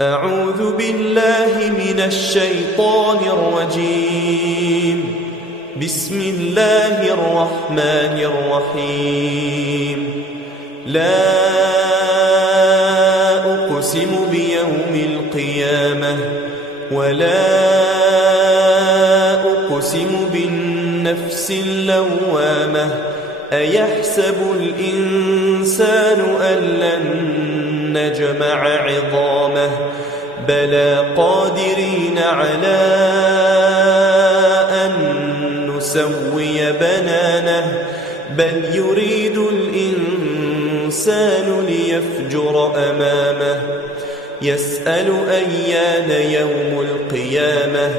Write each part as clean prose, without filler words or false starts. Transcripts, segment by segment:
أعوذ بالله من الشيطان الرجيم. بسم الله الرحمن الرحيم. لا أقسم بيوم القيامة ولا أقسم بالنفس اللوامة أيحسب الإنسان أن لن نجمع عظامه بلى قادرين على أن نسوي بنانه بل يريد الإنسان ليفجر أمامه يسأل أيان يوم القيامة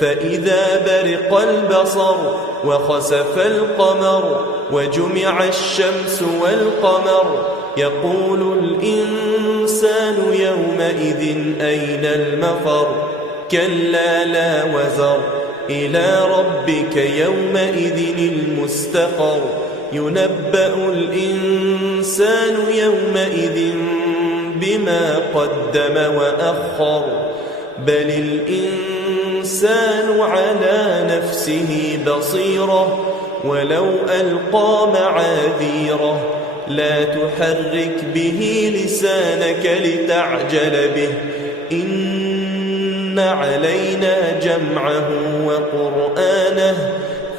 فإذا برق البصر وخسف القمر وجمع الشمس والقمر يقول الإنسان يومئذ أين المفر كلا لا وزر إلى ربك يومئذ المستقر ينبأ الإنسان يومئذ بما قدم وأخر بل الإنسان على نفسه بصيرة ولو ألقى معاذيره لا تحرك به لسانك لتعجل به إن علينا جمعه وقرآنه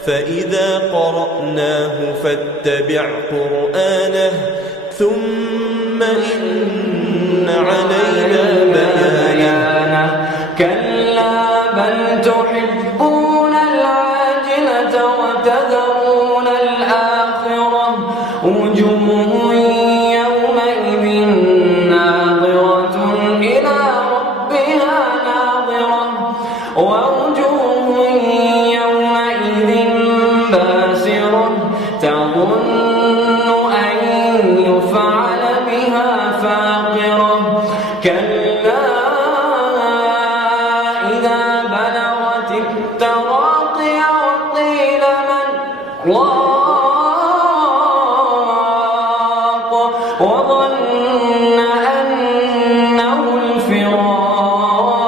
فإذا قرأناه فاتبع قرآنه ثم إن علينا بيانه كلا بل تحبون العاجلة وتذرون الآخرة وجوه يومئذ ناظرة إلى ربها ناظرة ووجوه يومئذ باسرة تظن أن يفعل بها فاقرة كلا إذا بلغت التراقي وقيل من راق وظن أنه الفراق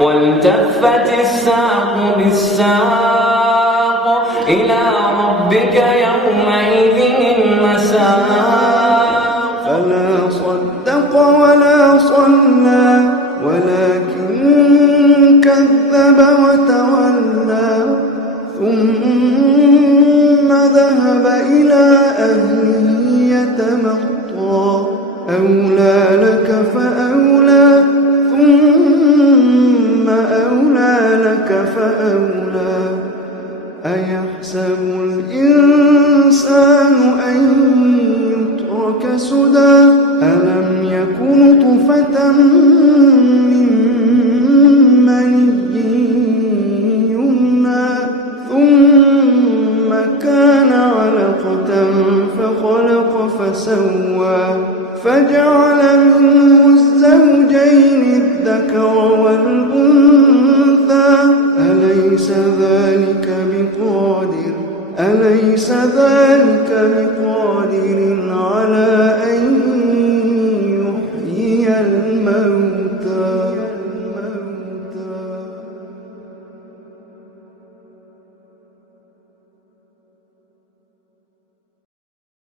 والتفت الساق بالساق إلى ربك يومئذ المساق فلا صدق ولا صلى ولكن كذب وتولى ثم ذهب إلى أهله يتمطى أولى لك فأولى ثم أولى لك فأولى أيحسب الإنسان أن يترك سدى ألم يكن طفة من مني يمنى ثم كان علقة فخلق فسوى فجعل منه الزوجين الذكر والأنثى أليس ذلك بقادر